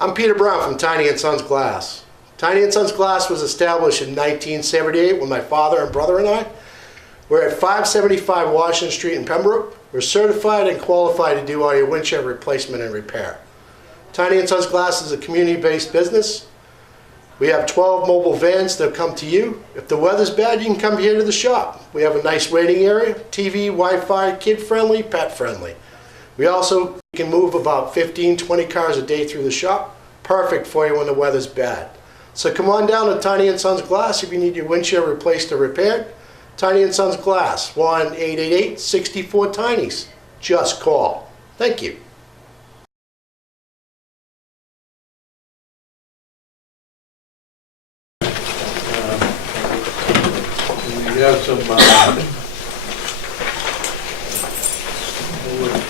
I'm Peter Brown from Tiny & Sons Glass. Tiny & Sons Glass was established in 1978 with my father and brother and I. We're at 575 Washington Street in Pembroke. We're certified and qualified to do all your windshield replacement and repair. Tiny & Sons Glass is a community-based business. We have 12 mobile vans that come to you. If the weather's bad, you can come here to the shop. We have a nice waiting area, TV, Wi-Fi, kid-friendly, pet-friendly. We also can move about 15, 20 cars a day through the shop. Perfect for you when the weather's bad. So come on down to Tiny & Sons Glass if you need your windshield replaced or repaired. Tiny & Sons Glass, 1-888-64-TINIES. Just call. Thank you. We have some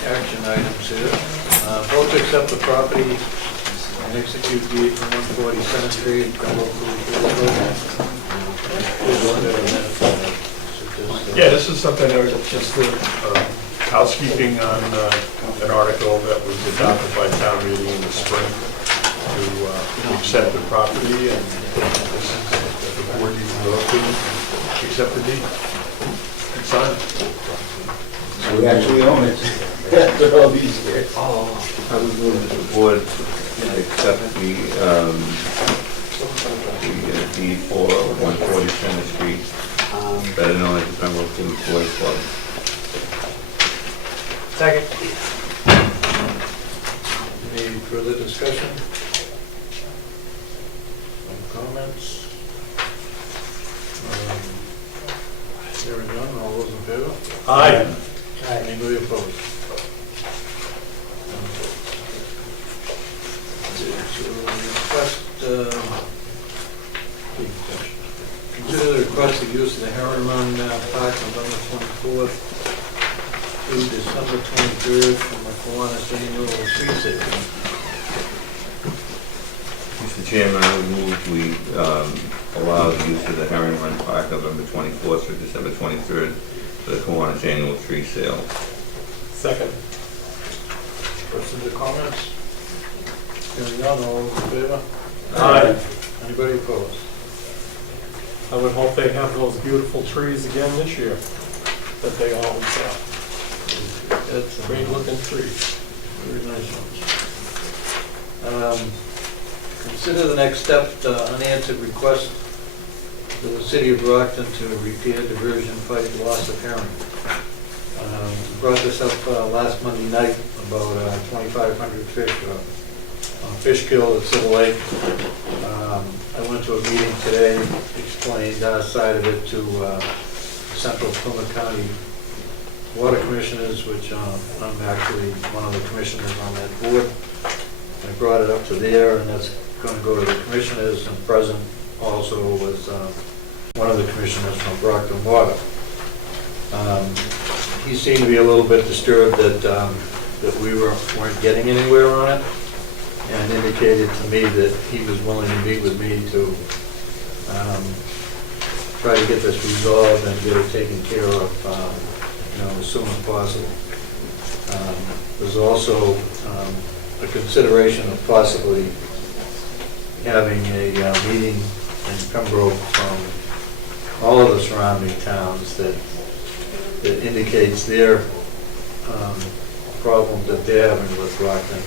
action items here. Vote to accept the property and execute deed for 147th Street, Pembroke Police Boys Club. Yeah, this is something that was just housekeeping on an article that was adopted by town meeting in the spring to accept the property, and this is the board needs to go to accept the deed and sign it. So we actually own it after all these years. I would move that the board accept the deed for 147th Street, better known as the Pembroke Police Boys Club. Second. Any further discussion? Any comments? Hearing none, all those in favor? Aye. Anybody opposed? Consider the request of use of the Heron Run Park November 24th through December 23rd from the Kiwanis Annual Tree Sale. Mr. Chairman, I would move we allow the use of the Herring Run Park November 24th through December 23rd for the Kiwanis Annual Tree Sale. Second. Questions or comments? Hearing none, all those in favor? Aye. Anybody opposed? I would hope they have those beautiful trees again this year that they always have. It's a great looking trees. Very nice ones. Consider the next step, unanswered request to the city of Brockton to repair diversion fight loss of herring. We brought this up last Monday night about 2,500 fish on a fish kill at Civil Lake. I went to a meeting today, explained our side of it to Central Plymouth County Water Commissioners, which I'm actually one of the commissioners on that board. I brought it up to there, and that's going to go to the commissioners, and present also was one of the commissioners from Brockton Water. He seemed to be a little bit disturbed that we weren't getting anywhere on it, and indicated to me that he was willing to meet with me to try to get this resolved and get it taken care of as soon as possible. There's also a consideration of possibly having a meeting in Pembroke from all of the surrounding towns that indicates their problems that they're having with Brockton.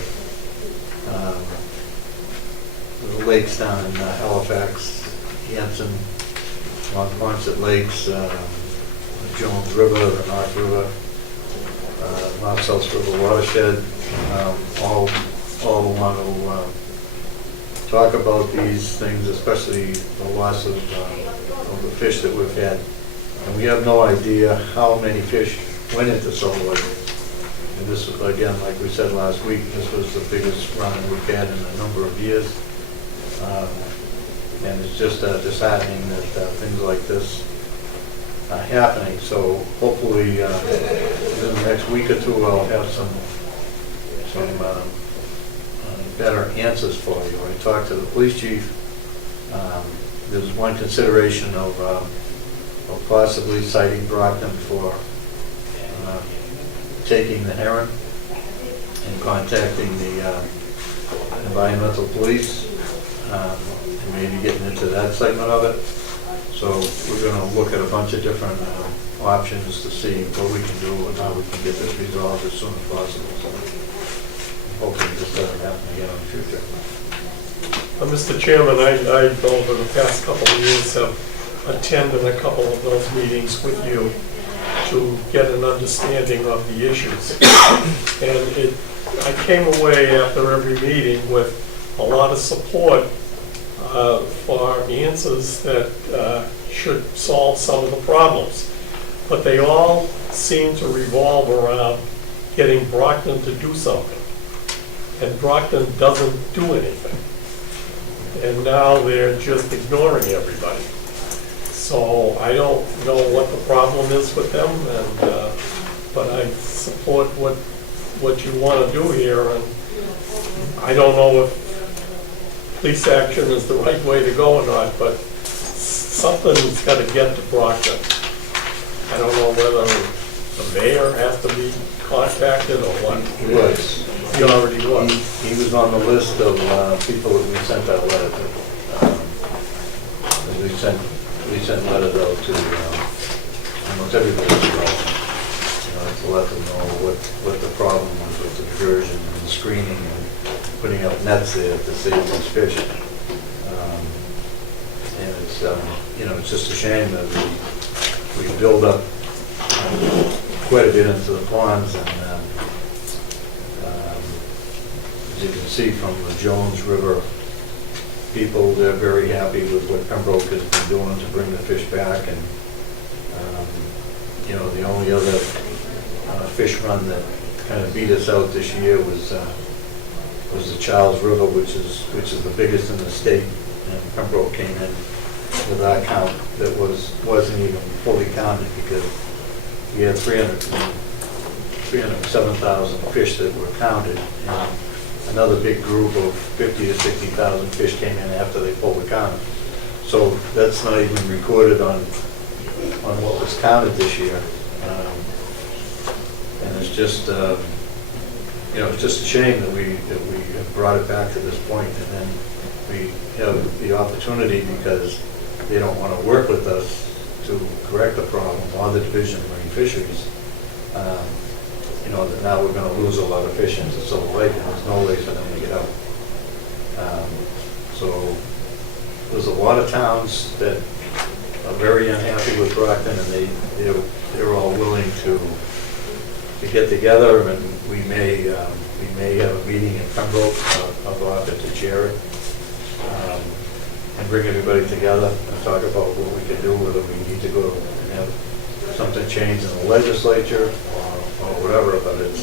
The lakes down in Halifax, Hanson, Monponsett lakes, the Jones River, the North River, North-South River watershed, all want to talk about these things, especially the loss of the fish that we've had. And we have no idea how many fish went into Silver Lake. And this, again, like we said last week, this was the biggest run we've had in a number of years. And it's just disheartening that things like this are happening. So hopefully within the next week or two I'll have some better answers for you. I talked to the police chief. There's one consideration of possibly citing Brockton for taking the heron and contacting the environmental police, and maybe getting into that segment of it. So we're gonna look at a bunch of different options to see what we can do and how we can get this resolved as soon as possible. So hopefully this doesn't happen again in the future. Mr. Chairman, I, over the past couple of years, have attended a couple of those meetings with you to get an understanding of the issues. And I came away after every meeting with a lot of support for answers that should solve some of the problems. But they all seem to revolve around getting Brockton to do something. And Brockton doesn't do anything. And now they're just ignoring everybody. So I don't know what the problem is with them, and but I support what you want to do here, and I don't know if police action is the right way to go or not, but something's got to get to Brockton. I don't know whether the mayor has to be contacted or what. He was. He already was. He was on the list of people that we sent that letter to. We sent letters out to almost everybody involved, to let them know what the problem was with the diversion and the screening and putting up nets there to save these fish. And it's it's just a shame that we build up quite a bit into the ponds, and as you can see from the Jones River people, they're very happy with what Pembroke has been doing to bring the fish back. And the only other fish run that kind of beat us out this year was the Charles River, which is the biggest in the state. And Pembroke came in with our count that wasn't even fully counted, because we had 307,000 fish that were counted, and another big group of 50 to 60,000 fish came in after they pulled the count. So that's not even recorded on what was counted this year. And it's just it's just a shame that we have brought it back to this point, and then we have the opportunity, because they don't want to work with us to correct the problem, or the Division of Marine Fisheries. That now we're going to lose a lot of fish into Silver Lake, and there's no way for them to get out. So there's a lot of towns that are very unhappy with Brockton, and they're all willing to get together, and we may have a meeting in Pembroke. I'll go out there to chair it, and bring everybody together and talk about what we can do, whether we need to go and have something changed in the legislature or whatever. But it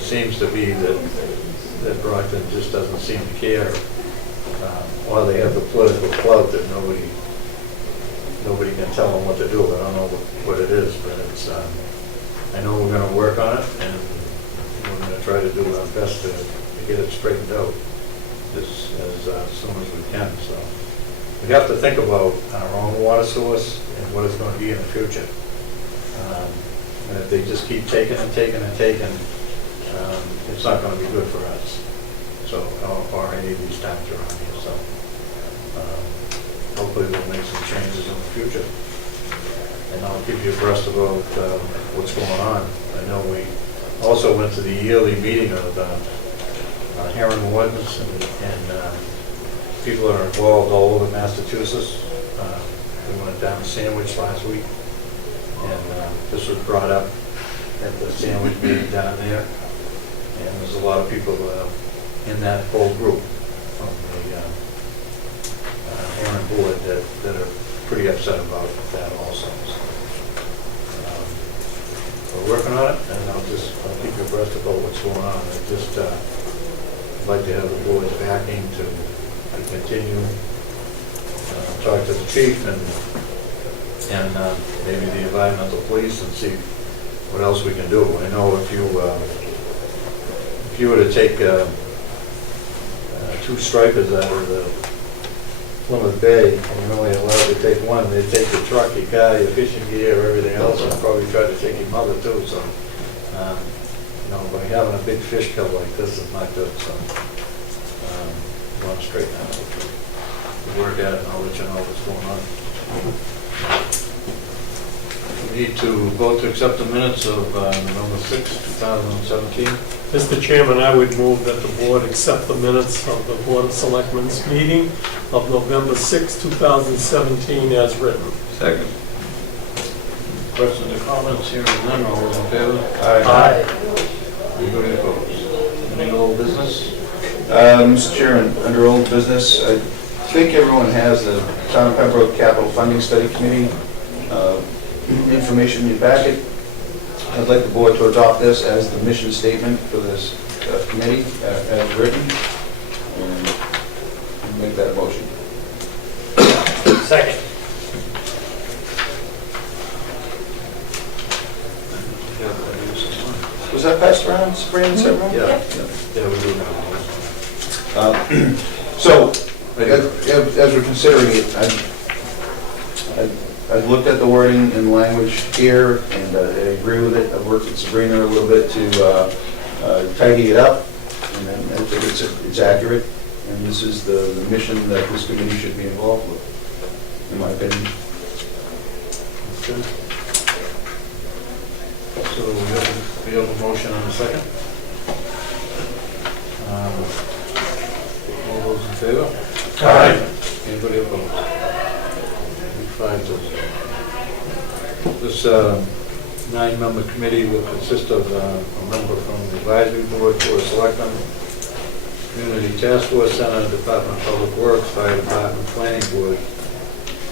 seems to be that Brockton just doesn't seem to care, or they have the political clout that nobody can tell them what to do. I don't know what it is, but it's. I know we're going to work on it, and we're going to try to do our best to get it straightened out as soon as we can. So we have to think about our own water source and what it's going to be in the future. And if they just keep taking and taking and taking, it's not going to be good for us. So, or any of these towns around here. So hopefully we'll make some changes in the future. And I'll keep you abreast about what's going on. I know we also went to the yearly meeting of Heron Wardens, and people are involved all over Massachusetts. We went down to Sandwich last week, and this was brought up at the Sandwich meeting down there. And there's a lot of people in that whole group from the Heron board that are pretty upset about that also. So, we're working on it, and I'll keep you abreast about what's going on. I'd like to have the board's backing to continue, talk to the chief and maybe the environmental police, and see what else we can do. I know if you were to take 2 stripers out of the Plymouth Bay, and you're only allowed to take one, they'd take your truck, your car, your fishing gear, everything else, and probably try to take your mother too. So, by having a big fish kill like this is not good. So, straighten that out. We'll work at it, and I'll let you know what's going on. We need to vote to accept the minutes of November 6, 2017. Mr. Chairman, I would move that the board accept the minutes of the Board of Selectmen's meeting of November 6, 2017 as written. Second. Questions or comments? Hearing none, all those in favor? Aye. Anybody opposed? Any old business? Mr. Chairman, under old business, I think everyone has the Town of Pembroke Capital Funding Study Committee information in your packet. I'd like the board to adopt this as the mission statement for this committee as written, and make that a motion. Second. Was that passed around, Sabrina, and everyone? Yeah, we do now. So, as we're considering it, I've looked at the wording and language here, and I agree with it. I've worked with Sabrina a little bit to tidy it up, and then I think it's accurate, and this is the mission that this committee should be involved with, in my opinion. Okay. So we have a motion and a second. All those in favor? Aye. Anybody opposed? 5-0. This 9-member committee will consist of a member from the advisory board, Board of Selectmen, Community Task Force Center, Department of Public Works, Fire Department, Planning Board,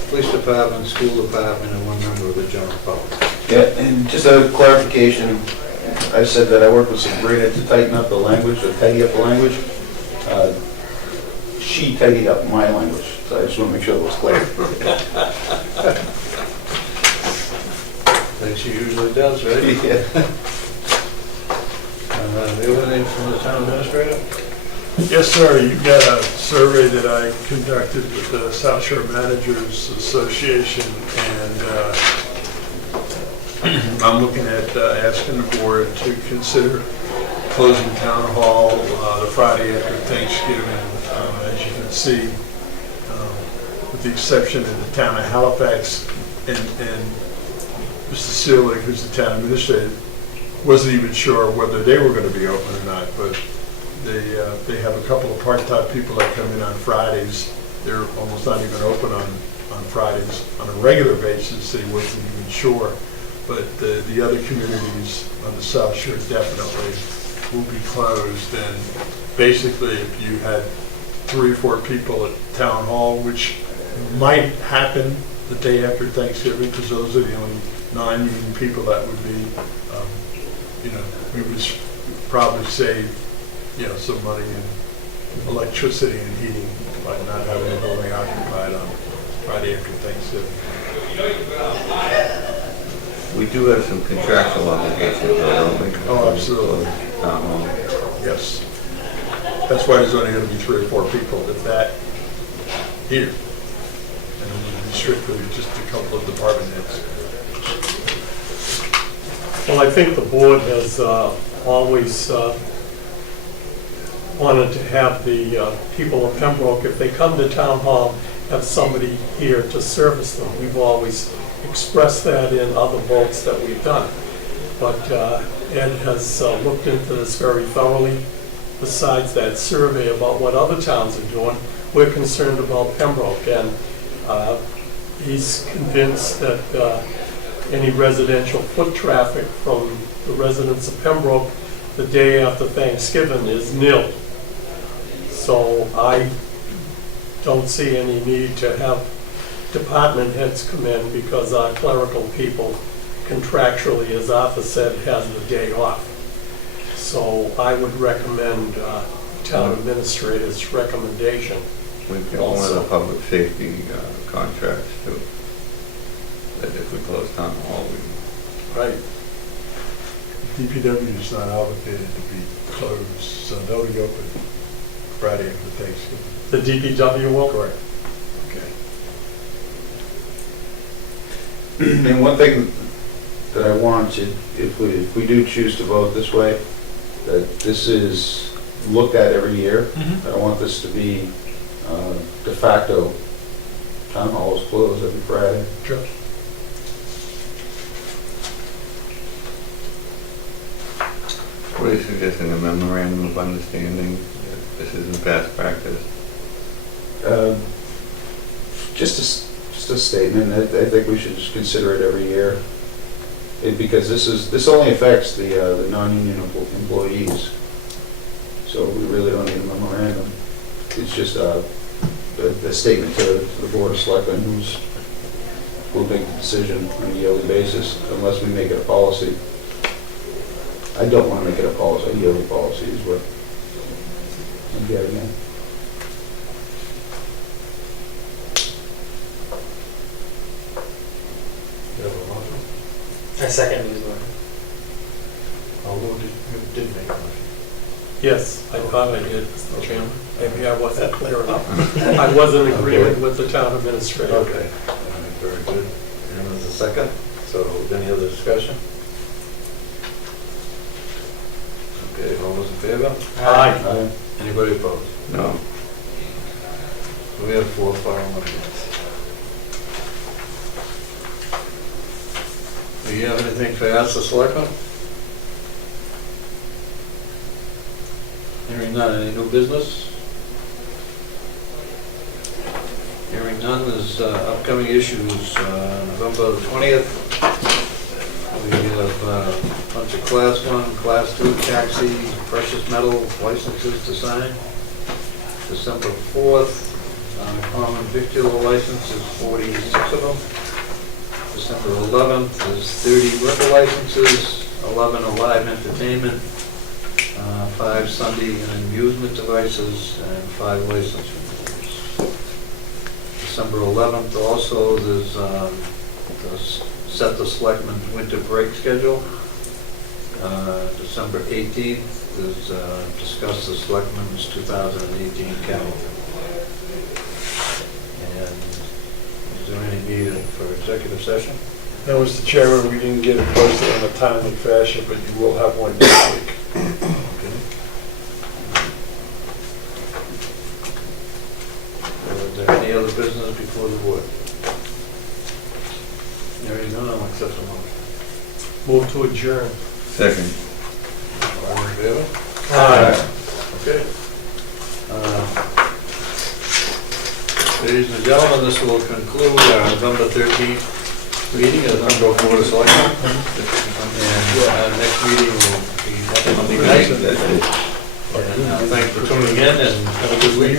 Police Department, School Department, and 1 member of the general public. Yeah, and just a clarification, I said that I worked with Sabrina to tighten up the language, or tidy up the language. She tidied up my language, so I just want to make sure it was clear. Like she usually does, right? Yeah. Do you have anything from the town administrator? Yes, sir. You got a survey that I conducted with the South Shore Managers Association, and I'm looking at asking the board to consider closing Town Hall the Friday after Thanksgiving. As you can see, with the exception of the town of Halifax and Mr. Seelig, who's the town administrator, wasn't even sure whether they were going to be open or not, but they have a couple of part-time people that come in on Fridays. They're almost not even open on Fridays on a regular basis. They wasn't even sure. But the other communities on the South Shore definitely will be closed. And basically, if you had 3 or 4 people at Town Hall, which might happen the day after Thanksgiving, because those are the only non-union people that would be, we would probably save, some money in electricity and heating by not having the building occupied on Friday after Thanksgiving. We do have some contractual obligations, though, don't we? Oh, absolutely. Town hall. Yes. That's why there's only going to be 3 or 4 people, if that, here. And it would be strictly just a couple of department heads. Well, I think the board has always wanted to have the people of Pembroke, if they come to Town Hall, have somebody here to service them. We've always expressed that in other votes that we've done. But Ed has looked into this very thoroughly. Besides that survey about what other towns are doing, we're concerned about Pembroke, and he's convinced that any residential foot traffic from the residents of Pembroke the day after Thanksgiving is nil. So I don't see any need to have department heads come in, because our clerical people contractually, as Arthur said, has the day off. So I would recommend town administrator's recommendation. We've got one of the public safety contracts too, that if we close Town Hall, Right. DPW is not obligated to be closed, so they'll be open Friday after Thanksgiving. The DPW will? Correct. Okay. And one thing that I want, if we do choose to vote this way, that this is looked at every year. I don't want this to be De facto, town hall is closed every Friday. Sure. What are you suggesting, a memorandum of understanding? This isn't past practice. Uh, Just a statement, I think we should just consider it every year. Because this only affects the non-union employees. So we really don't need a memorandum. It's just a statement to the Board of Selectmen who'll make the decision on a yearly basis unless we make it a policy. I don't want to make it a policy, a yearly policy is what I'm getting at. You have a motion? I second his motion. Although you did make a motion. Yes, I thought I did, Mr. Chairman. Maybe I wasn't clear enough. I was in agreement with the town administrator. Okay, very good. And there's a second, so any other discussion? Okay, all those in favor? Aye. Anybody opposed? No. We have 4, 5, 1 against. Do you have anything to ask the selectmen? Hearing none, any new business? Hearing none, there's upcoming issues. November 20th, we have a bunch of Class 1, Class 2 taxi, precious metal licenses to sign. December 4th, common victular licenses, 46 of them. December 11th is 30 liquor licenses, 11 are live entertainment, 5 Sunday and amusement devices, and 5 license renewals. December 11th also, there's set the selectmen's winter break schedule. December 18th is discuss the selectmen's 2018 calendar. And is there any need for executive session? No, Mr. Chairman, we didn't get it posted in a timely fashion, but you will have one next week. Okay. Is there any other business before the board? Hearing none, I'll accept the motion. Move to adjourn. Second. All in favor? Aye. Okay. Ladies and gentlemen, this will conclude our November 13th meeting of the Pembroke Board of Selectmen. And our next meeting will be Monday night. And thanks for tuning in and have a good week.